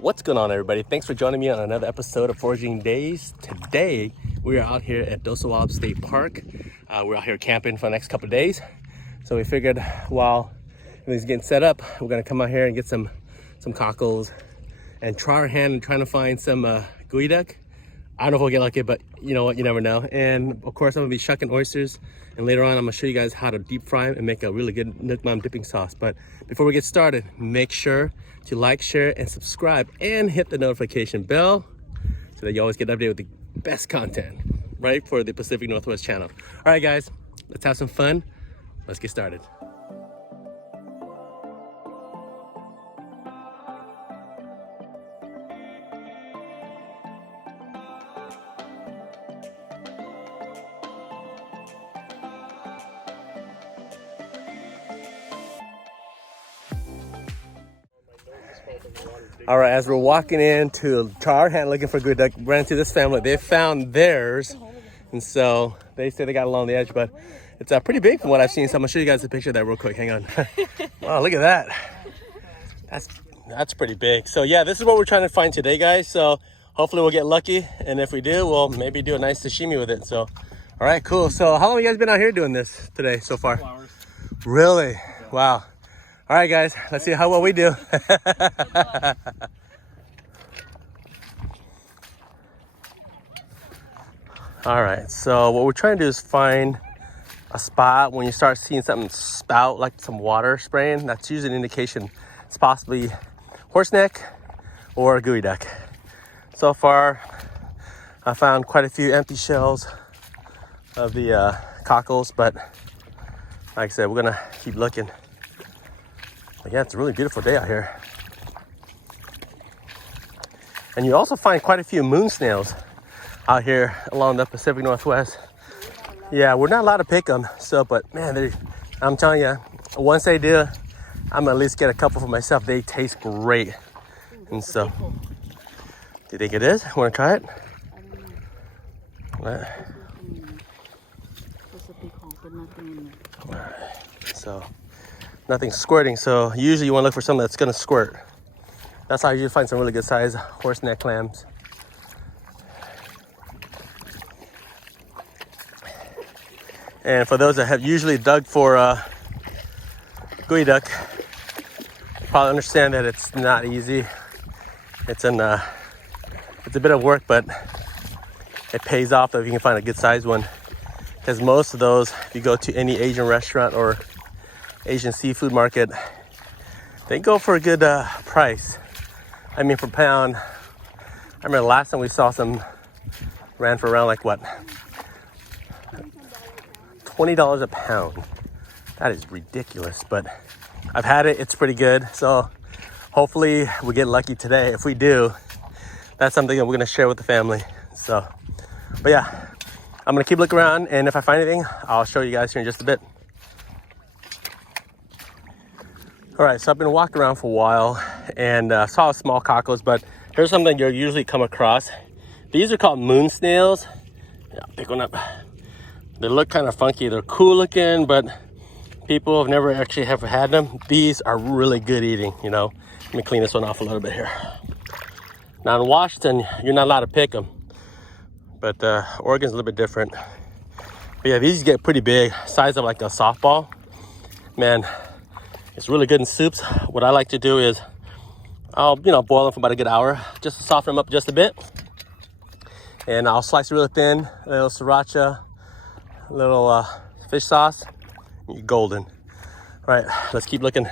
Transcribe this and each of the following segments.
What's going on, everybody? Thanks for joining me on another episode of Foraging Days. Today we are out here at Dosawab State Park. We're out here camping for the next couple of days, so we figured while everything's getting set up, we're gonna come out here and get some cockles and try our hand in trying to find some Geoduck. I don't know if we'll get lucky, but you know what, you never know. And of course I'm gonna be shucking oysters, and later on I'm gonna show you guys how to deep fry them and make a really good Nook Mom dipping sauce. But before we get started, make sure to like, share, and subscribe, and hit the notification bell so that you always get updated with the best content right for the Pacific Northwest channel. All right guys, let's have some fun. Let's get started. All right, as we're walking into our hand looking for Geoduck, ran into this family. They found theirs, and so they say they got along the edge, but it's pretty big from what I've seen. So I'm gonna show you guys a picture of that real quick. Hang on. Wow, look at that. That's pretty big. So yeah, this is what we're trying to find today, guys. So hopefully we'll get lucky, and if we do, we'll maybe do a nice sashimi with it. So, all right, cool. So how long have you guys been out here doing this today so far? 2 hours. Really? Wow. All right, guys, let's see how well we do. All right, so what we're trying to do is find a spot when you start seeing something spout, like some water spraying. That's usually an indication it's possibly horseneck or Geoduck. So far, I found quite a few empty shells of the cockles, but like I said, we're gonna keep looking. But yeah, it's a really beautiful day out here. And you also find quite a few moon snails out here along the Pacific Northwest. Yeah, we're not allowed to pick them, so, but man, I'm telling you, once they do, I'm gonna at least get a couple for myself. They taste great. And so, do you think it is? Want to try it? All right. So, nothing's squirting, so usually you want to look for something that's going to squirt. That's how you find some really good size horseneck clams. And for those that have usually dug for Geoduck, you probably understand that it's not easy. It's a bit of work, but it pays off if you can find a good size one. Because most of those, if you go to any Asian restaurant or Asian seafood market, they go for a good price. I mean, per pound. I remember the last time we saw some ran for around like what, $20 a pound. That is ridiculous, but I've had it. It's pretty good. So hopefully we get lucky today. If we do, that's something that we're gonna share with the family. So, but yeah, I'm gonna keep looking around, and if I find anything, I'll show you guys here in just a bit. All right, so I've been walking around for a while and saw small cockles, but here's something you'll usually come across. These are called moon snails. Yeah, pick one up. They look kind of funky. They're cool looking, but people have never actually had them. These are really good eating, you know. Let me clean this one off a little bit here. Now in Washington, you're not allowed to pick them, but Oregon's a little bit different. But yeah, these get pretty big, size of like a softball. Man, it's really good in soups. What I like to do is I'll, boil them for about a good hour just to soften them up just a bit. And I'll slice it really thin, a little sriracha, a little fish sauce. You're golden. All right, let's keep looking.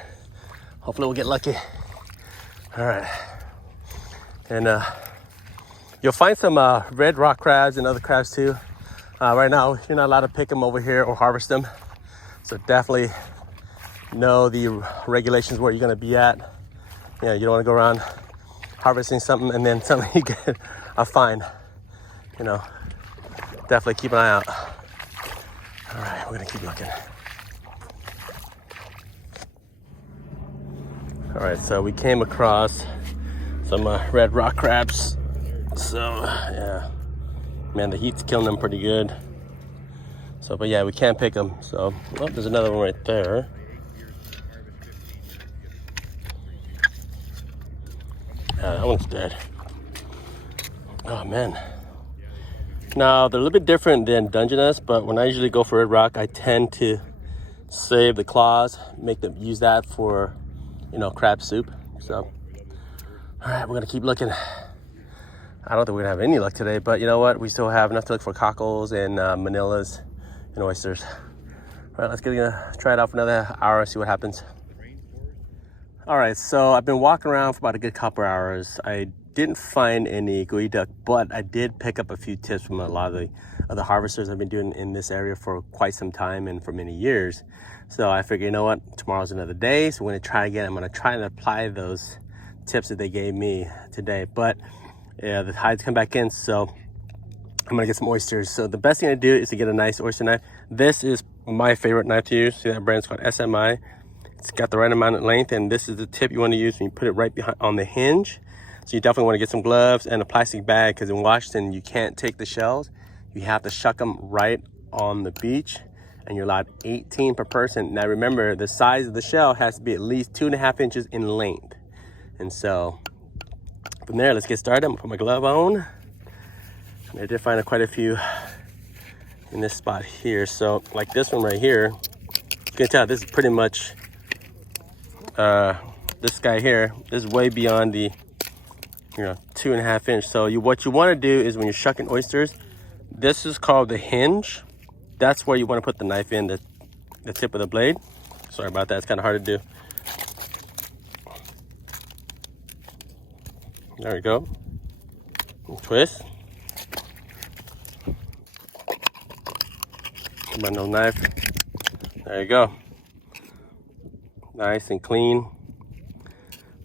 Hopefully we'll get lucky. All right. And you'll find some red rock crabs and other crabs too. Right now, you're not allowed to pick them over here or harvest them. So definitely know the regulations where you're going to be at. You don't want to go around harvesting something and then suddenly you get a fine. Definitely keep an eye out. All right, we're going to keep looking. All right, so we came across some red rock crabs. So yeah, man, the heat's killing them pretty good. So, but yeah, we can't pick them. So, oh, there's another one right there. That one's dead. Oh man. Now they're a little bit different than Dungeness, but when I usually go for Red Rock, I tend to save the claws, make them use that for, you know, crab soup. So, all right, we're gonna keep looking. I don't think we're gonna have any luck today, but you know what? We still have enough to look for cockles and manillas and oysters. All right, let's try it out for another hour and see what happens. All right, so I've been walking around for about a good couple hours. I didn't find any Geoduck, but I did pick up a few tips from a lot of the other harvesters I've been doing in this area for quite some time and for many years. So I figured, you know what? Tomorrow's another day, so we're gonna try again. I'm gonna try and apply those tips that they gave me today. But yeah, the tides come back in, so I'm gonna get some oysters. So the best thing to do is to get a nice oyster knife. This is my favorite knife to use. See that brand's called SMI. It's got the right amount of length, and this is the tip you want to use when you put it right behind on the hinge. So you definitely want to get some gloves and a plastic bag, because in Washington you can't take the shells. You have to shuck them right on the beach, and you're allowed 18 per person. Now remember, the size of the shell has to be at least 2.5 inches in length. And so from there, let's get started. I'm gonna put my glove on. And I did find quite a few in this spot here. So like this one right here, you can tell this is pretty much this guy here. This is way beyond the 2.5 inch. So what you want to do is when you're shucking oysters, this is called the hinge. That's where you want to put the knife in, the tip of the blade. Sorry about that, it's kind of hard to do. There we go. And twist. My no knife. There you go. Nice and clean.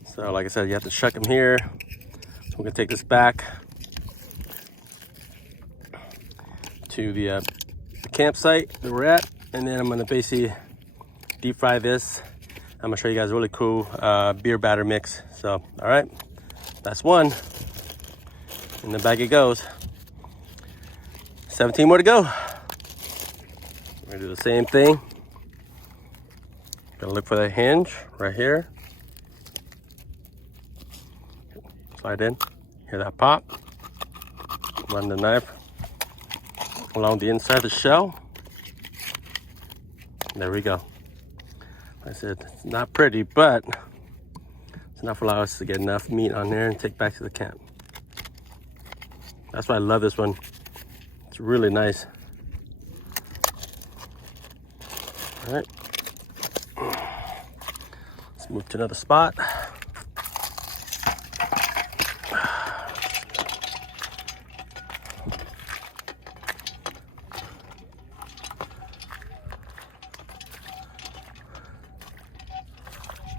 So like I said, you have to shuck them here. So we're gonna take this back to the campsite that we're at, and then I'm gonna basically deep fry this. I'm gonna show you guys a really cool beer batter mix. So all right, that's one. In the bag it goes. 17 more to go. We're gonna do the same thing. Gonna look for that hinge right here. Slide in. Hear that pop. Run the knife along the inside of the shell. There we go. Like I said, it's not pretty, but it's enough to allow us to get enough meat on there and take back to the camp. That's why I love this one. It's really nice. All right. Let's move to another spot.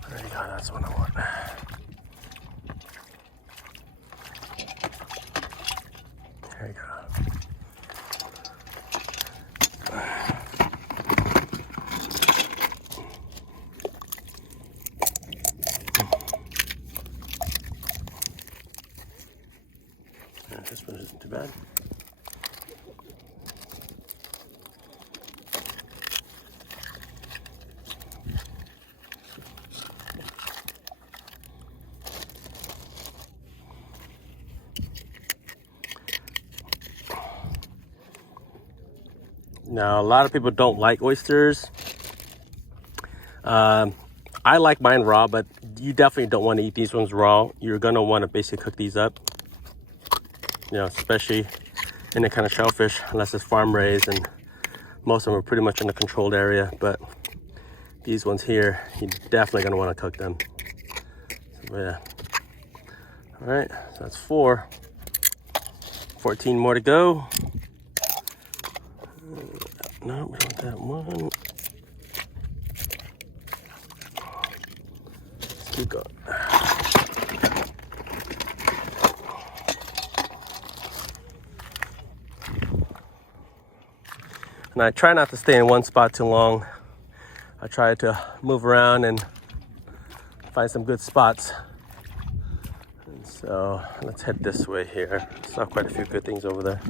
There you go, that's what I want. There you go. This one isn't too bad. Now, a lot of people don't like oysters. I like mine raw, but you definitely don't want to eat these ones raw. You're going to want to basically cook these up. You know, especially in the kind of shellfish, unless it's farm raised, and most of them are pretty much in a controlled area. But these ones here, you're definitely going to want to cook them. So, yeah. All right, so that's 4. 14 more to go. No, we don't want that one. Let's keep going. And I try not to stay in one spot too long. I try to move around and find some good spots. And so let's head this way here. Saw quite a few good things over there.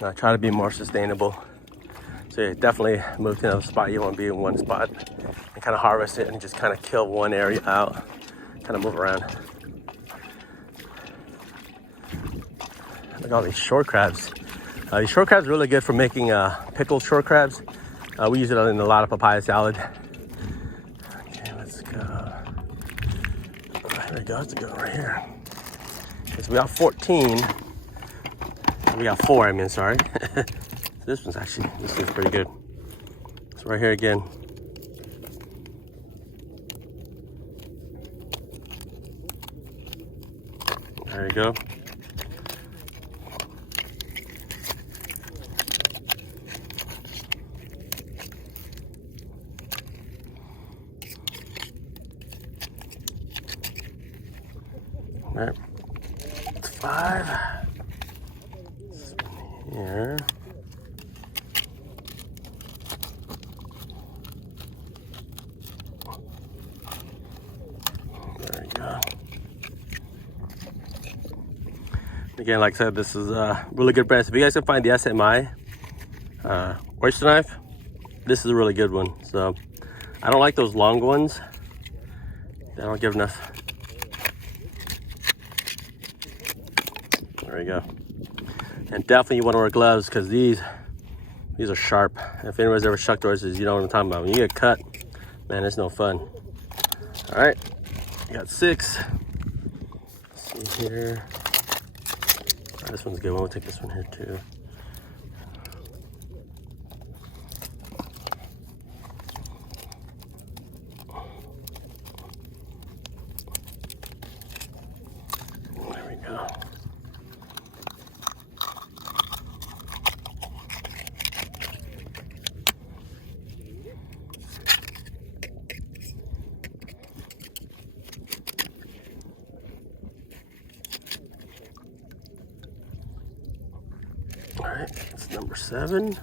And I try to be more sustainable. So you definitely move to another spot. You want to be in one spot and kind kind of harvest it and just kind of kill one area out, kind of move around. Look at all these shore crabs. These shore crabs are really good for making pickled shore crabs. We use it in a lot of papaya salad. Okay, let's go. Here we go, let's go right here. Okay, so we got 14. We got 4, I mean, sorry. This one's pretty good. So right here again. There you go. All right, 5. Here. There you go. Again, like I said, this is a really good brand. So if you guys can find the SMI oyster knife, this is a really good one. So I don't like those long ones. They don't give enough. There you go. And definitely you want to wear gloves because these are sharp. If anybody's ever shucked oysters, you know what I'm talking about. When you get cut, man, it's no fun. All right, we got 6. Let's see here. All right, this one's a good one. We'll take this one here too. There we go. All right, that's number 7.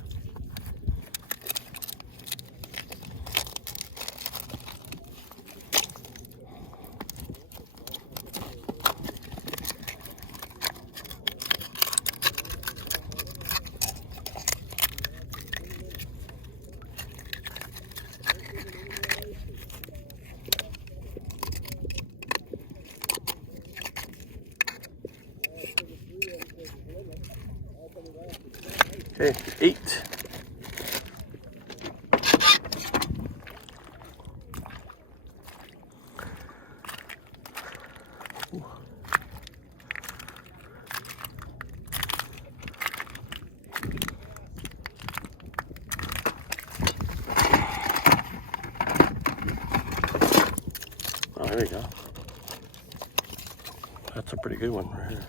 Okay, 8. Oh, there we go. That's a pretty good one right here.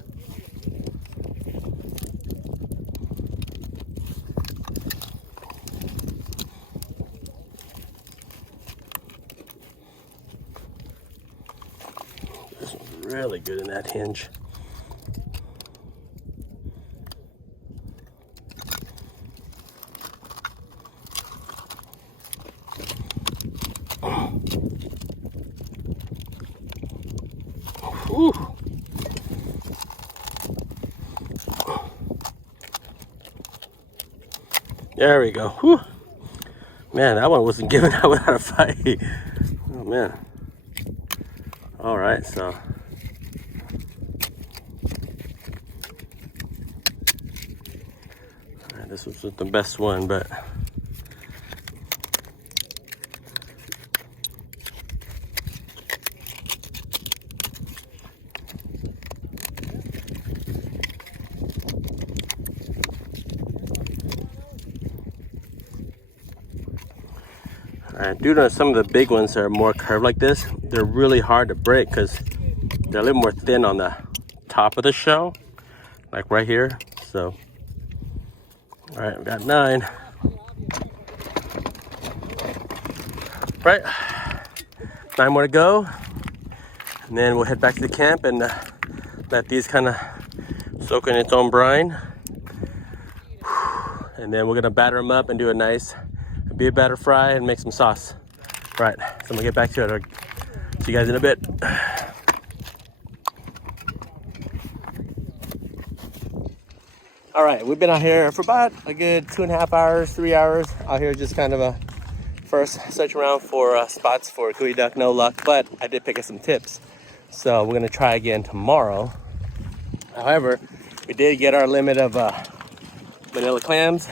This one's really good in that hinge. Whew. There we go. Whew. Man, that one wasn't giving out without a fight. Oh man. All right, so. All right, this wasn't the best one, but. Alright, due to some of the big ones that are more curved like this, they're really hard to break because they're a little more thin on the top of the shell, like right here. So, alright, we got 9. Right, 9 more to go, and then we'll head back to the camp and let these kind of soak in its own brine. And then we're gonna batter them up and do a nice beer batter fry and make some sauce. Right, so I'm gonna get back to it. I'll see you guys in a bit. All right, we've been out here for about a good 2.5 hours, 3 hours out here, just kind of First, search around for spots for Geoduck, no luck, but I did pick up some tips. So we're gonna try again tomorrow. However, we did get our limit of vanilla clams,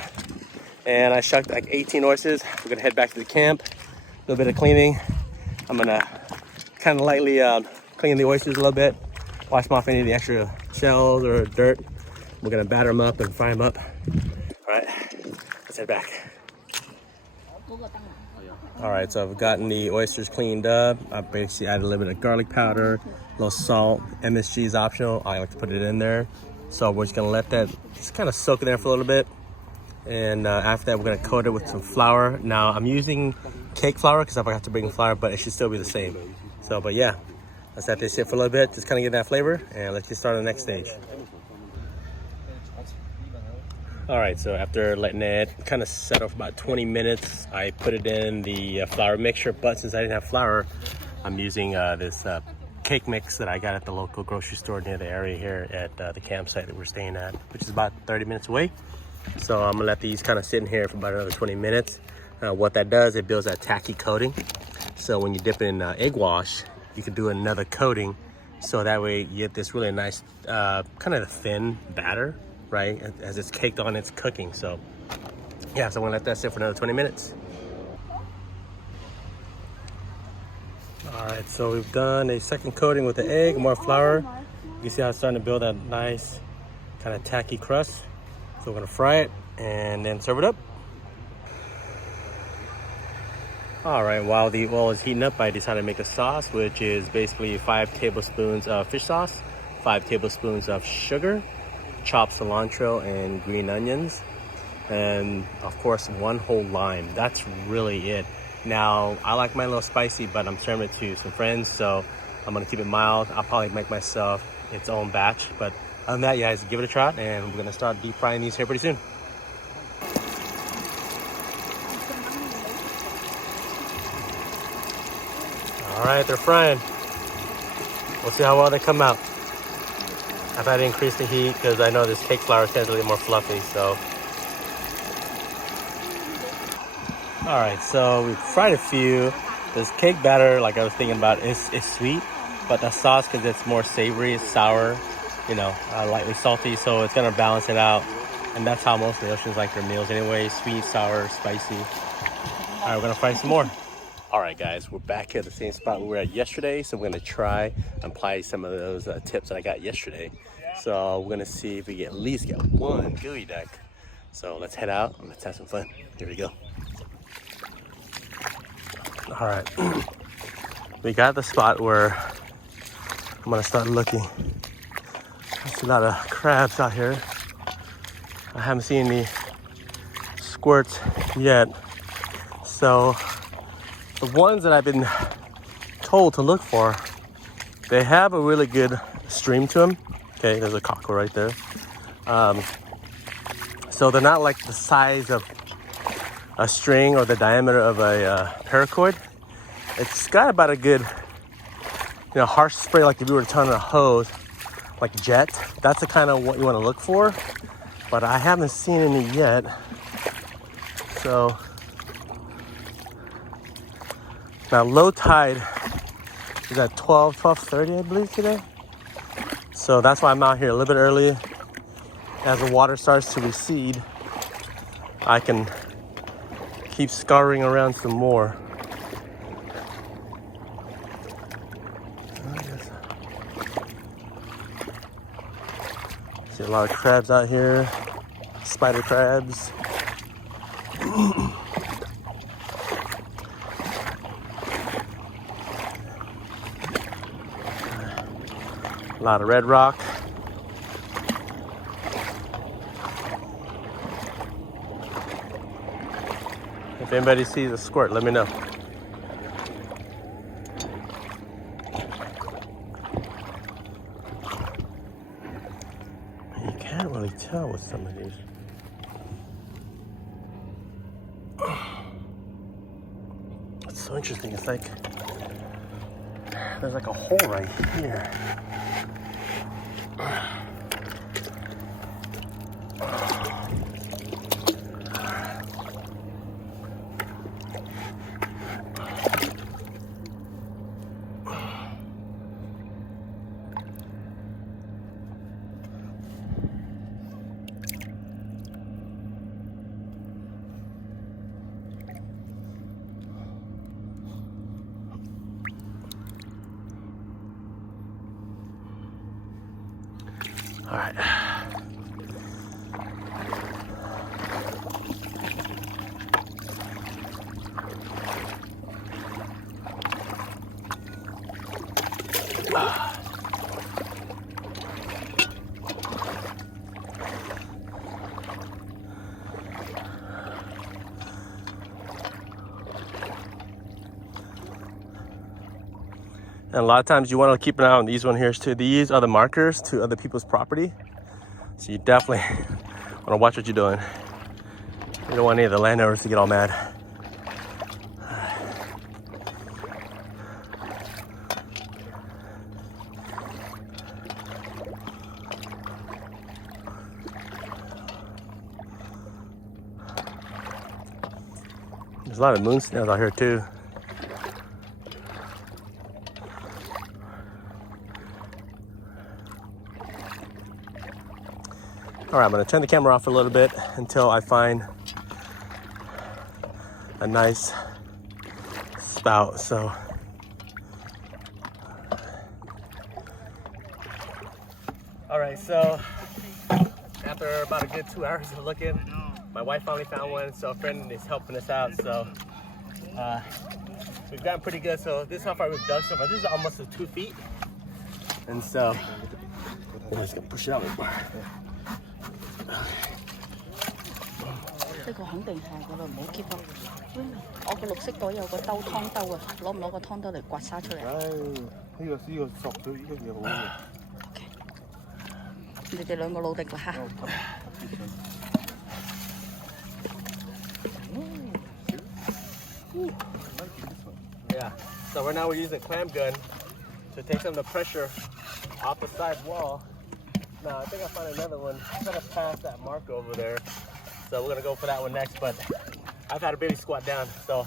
and I shucked like 18 oysters. We're gonna head back to the camp, a little bit of cleaning. I'm gonna kind of lightly clean the oysters a little bit, wash them off any of the extra shells or dirt. We're gonna batter them up and fry them up. All right, let's head back. All right, so I've gotten the oysters cleaned up. I basically added a little bit of garlic powder, a little salt. MSG is optional. I like to put it in there. So we're just gonna let that just kind of soak in there for a little bit. And after that, we're gonna coat it with some flour. Now I'm using cake flour because I forgot to bring flour, but it should still be the same. So, but yeah, let's let this sit for a little bit, just kind of get that flavor, and let's get started on the next stage. All right, so after letting it kind of settle for about 20 minutes, I put it in the flour mixture, but since I didn't have flour, I'm using this cake mix that I got at the local grocery store near the area here at the campsite that we're staying at, which is about 30 minutes away. So I'm gonna let these kind of sit in here for about another 20 minutes. What that does, it builds that tacky coating. So when you dip it in egg wash, you can do another coating. So that way you get this really nice, kind of thin batter, right? As it's caked on, it's cooking. So yeah, so I'm gonna let that sit for another 20 minutes. All right, so we've done a second coating with the egg, more flour. You can see how it's starting to build that nice kind of tacky crust. So we're gonna fry it and then serve it up. All right, while the oil is heating up, I decided to make a sauce, which is basically 5 tablespoons of fish sauce, 5 tablespoons of sugar, chopped cilantro and green onions, and of course 1 whole lime. That's really it. Now, I like mine a little spicy, but I'm serving it to some friends, so I'm gonna keep it mild. I'll probably make myself its own batch, but other than that, guys, give it a try, and we're gonna start deep frying these here pretty soon. All right, they're frying. We'll see how well they come out. I've had to increase the heat because I know this cake flour tends to be more fluffy, so. All right, so we've fried a few. This cake batter, like I was thinking about, is sweet, but the sauce, because it's more savory, it's sour, you know, lightly salty, so it's gonna balance it out. And that's how most of the oceans like their meals anyway, sweet, sour, spicy. All right, we're gonna fry some more. All right, guys, we're back here at the same spot we were at yesterday, so we're gonna try and apply some of those tips that I got yesterday. So we're gonna see if we can at least get 1 Geoduck. So let's head out and let's have some fun. Here we go. All right, we got the spot where I'm gonna start looking. There's a lot of crabs out here. I haven't seen any squirts yet. So the ones that I've been told to look for, they have a really good stream to them. Okay, there's a cockle right there. So they're not like the size of a string or the diameter of a paracord. It's got about a good, you know, harsh spray, like if you were to turn a hose, like jet. That's the kind of what you want to look for. But I haven't seen any yet. So now low tide is at 12:30, I believe, today. So that's why I'm out here a little bit early. As the water starts to recede, I can keep scouring around some more. See a lot of crabs out here, spider crabs. A lot of red rock. If anybody sees a squirt, let me know. You can't really tell with some of these. It's so interesting. It's like there's like a hole right here. All right. And a lot of times you want to keep an eye on these one here too. These are the markers to other people's property. So you definitely want to watch what you're doing. You don't want any of the landowners to get all mad. There's a lot of moon snails out here too. All right, I'm gonna turn the camera off a little bit until I find a nice spout. So, all right, so after about a good 2 hours of looking, my wife finally found one, so a friend is helping us out. So we've gotten pretty good. So this is how far we've dug so far. This is almost 2 feet. And so I'm just gonna push it out a little more. 呢個肯定係嗰度唔好 keep up。我個綠色袋有個兜湯兜啊，攞唔攞個湯兜嚟刮沙出嚟？唉，呢個索咗呢個嘢好嘅。OK，你哋兩個努力啦嚇。Yeah, so right now we're using a clam gun to take some of the pressure off the side wall. Now I think I found another one kind of past that mark over there. So we're gonna go for that one next, but I've had to barely squat down, so.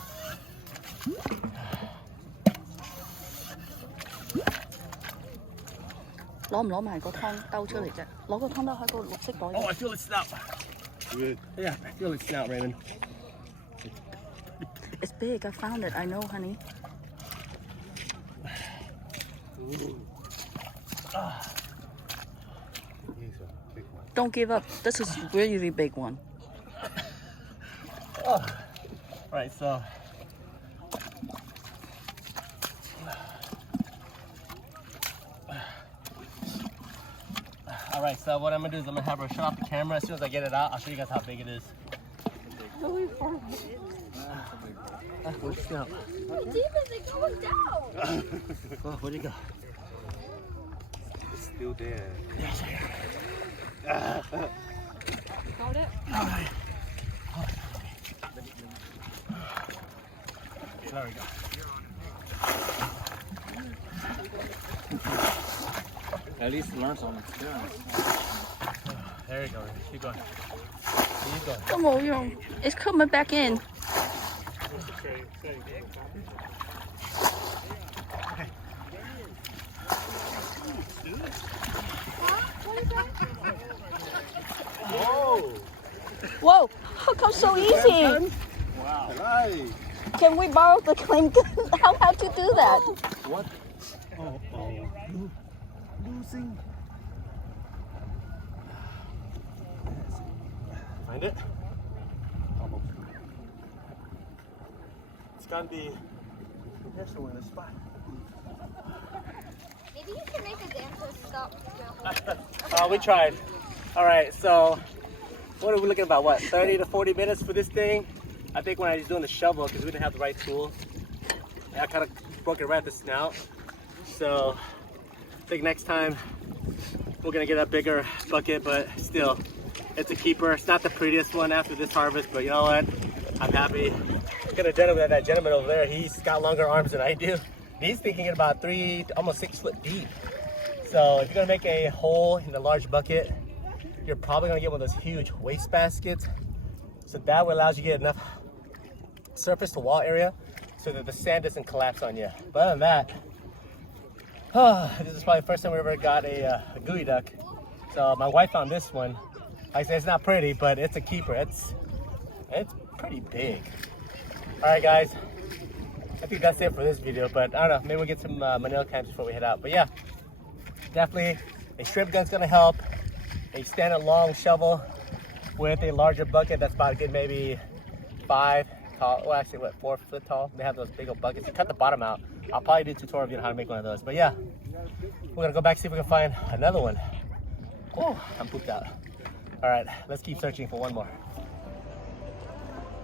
攞唔攞埋個湯兜出嚟啫？攞個湯兜喺個綠色袋。Oh, I feel it snout. Good. Yeah, I feel it snout, Raymond. It's big. I found it. I know, honey. Don't give up. This is a really big one. Oh. All right, so. All right, so what I'm gonna do is I'm gonna have her shut off the camera. As soon as I get it out, I'll show you guys how big it is. Where'd you go? It's going down. Oh, where'd you go? It's still there. Hold it. All right. There we go. At least learn some experience. There you go. Keep going. Keep going. 都冇用。It's coming back in. Whoa! Whoa! How come so easy? Wow. Right. Can we borrow the claim gun? How to do that? What? Oh. Losing. Find it? It's gotta be here somewhere in the spot. Maybe you can make a dam to stop. We tried. All right, so what are we looking about? What, 30 to 40 minutes for this thing? I think when I was doing the shovel, because we didn't have the right tool, I kind of broke it right at the snout. So I think next time we're gonna get a bigger bucket, but still, it's a keeper. It's not the prettiest one after this harvest, but you know what? I'm happy. Could have done it with that gentleman over there. He's got longer arms than I do. He's thinking about 3, almost 6 foot deep. So if you're gonna make a hole in a large bucket, you're probably gonna get one of those huge waste baskets. So that way allows you to get enough surface to wall area so that the sand doesn't collapse on you. But other than that, this is probably the first time we ever got a Geoduck. So my wife found this one. Like I said, it's not pretty, but it's a keeper. It's pretty big. All right, guys. I think that's it for this video, but I don't know. Maybe we'll get some manila cams before we head out. But yeah, definitely a shrimp gun's gonna help. a standard long shovel with a larger bucket that's about a good maybe 5 tall. Well, actually, what, 4 foot tall? They have those big old buckets. You cut the bottom out. I'll probably do a tutorial on how to make one of those. But yeah, we're gonna go back see if we can find another one. Oh, I'm pooped out. All right, let's keep searching for one more.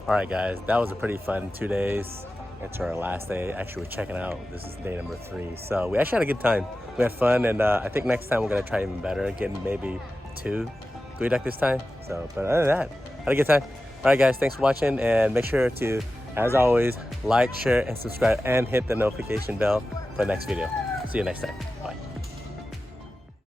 All right, guys, that was a pretty fun 2 days. It's our last day. Actually, we're checking out. This is day number 3. So we actually had a good time. We had fun, and I think next time we're gonna try even better. Getting maybe 2 Geoduck this time. So, but other than that, had a good time. All right, guys, thanks for watching, and make sure to, as always, like, share, and subscribe, and hit the notification bell for the next video. See you next time. Bye.